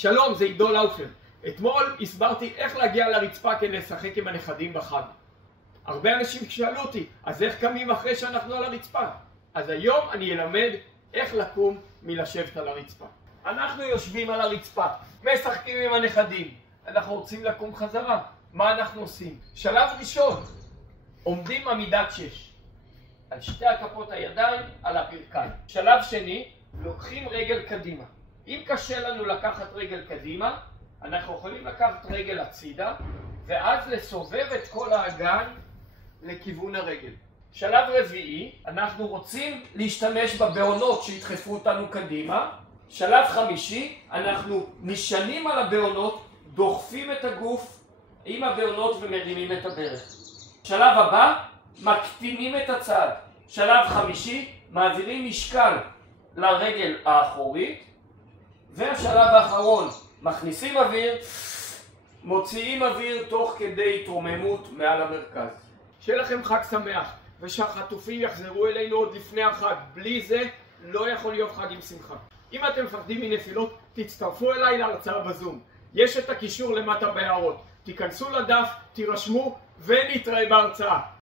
שלום, זה עידו לאופר. אתמול הסברתי איך להגיע לרצפה כדי לשחק עם הנכדים בחג. הרבה אנשים שאלו אותי, אז איך קמים אחרי שאנחנו על הרצפה? אז היום אני אלמד איך לקום מלשבת על הרצפה. אנחנו יושבים על הרצפה, משחקים עם הנכדים. אנחנו רוצים לקום חזרה. מה אנחנו עושים? שלב ראשון, עומדים עמידת 6. על שתי הכפות הידיים, על הברכיים. שלב שני, לוקחים רגל קדימה. אם קשה לנו לקחת רגל קדימה, אנחנו יכולים לקחת רגל הצידה, ואז לסובב את כל האגן לכיוון הרגל. שלב רביעי, אנחנו רוצים להשתמש בבעונות שידחפו אותנו קדימה. שלב חמישי, אנחנו נשענים על הבעונות, דוחפים את הגוף עם הבעונות ומרימים את הברך. שלב הבא, מקטינים את הצד. שלב חמישי, מעבירים משקל לרגל האחורית. והשלב האחרון, מכניסים אוויר, מוציאים אוויר תוך כדי התרוממות מעל המרכז. שיהיה לכם חג שמח, ושהחטופים יחזרו אלינו עוד לפני החג. בלי זה לא יכול להיות חג עם שמחה. אם אתם מפחדים מנפילות, תצטרפו אליי להרצאה בזום. יש את הקישור למטה בהערות. תיכנסו לדף, תירשמו ונתראה בהרצאה.